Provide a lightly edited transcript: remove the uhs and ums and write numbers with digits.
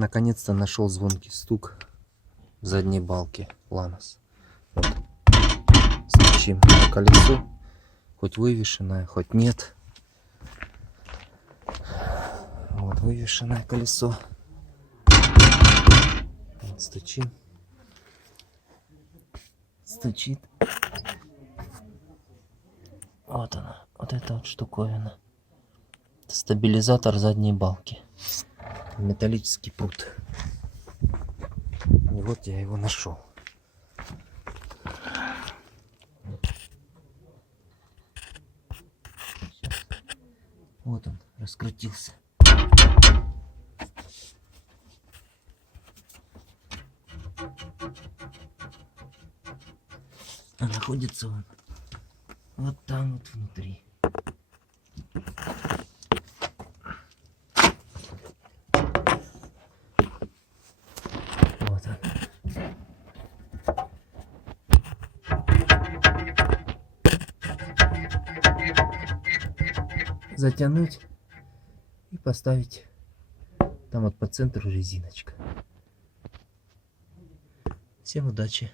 Наконец-то нашел звонкий стук в задней балке Ланос. Вот. Стучим по колесу. Хоть вывешенное, хоть нет. Вот вывешенное колесо. Вот стучим. Стучит. Вот она. Вот эта вот штуковина. Это стабилизатор задней балки. Металлический пруд. И вот я его нашел. Вот он раскрутился. А находится он вот там вот внутри. Вот он. Затянуть и поставить там вот по центру резиночка. Всем удачи!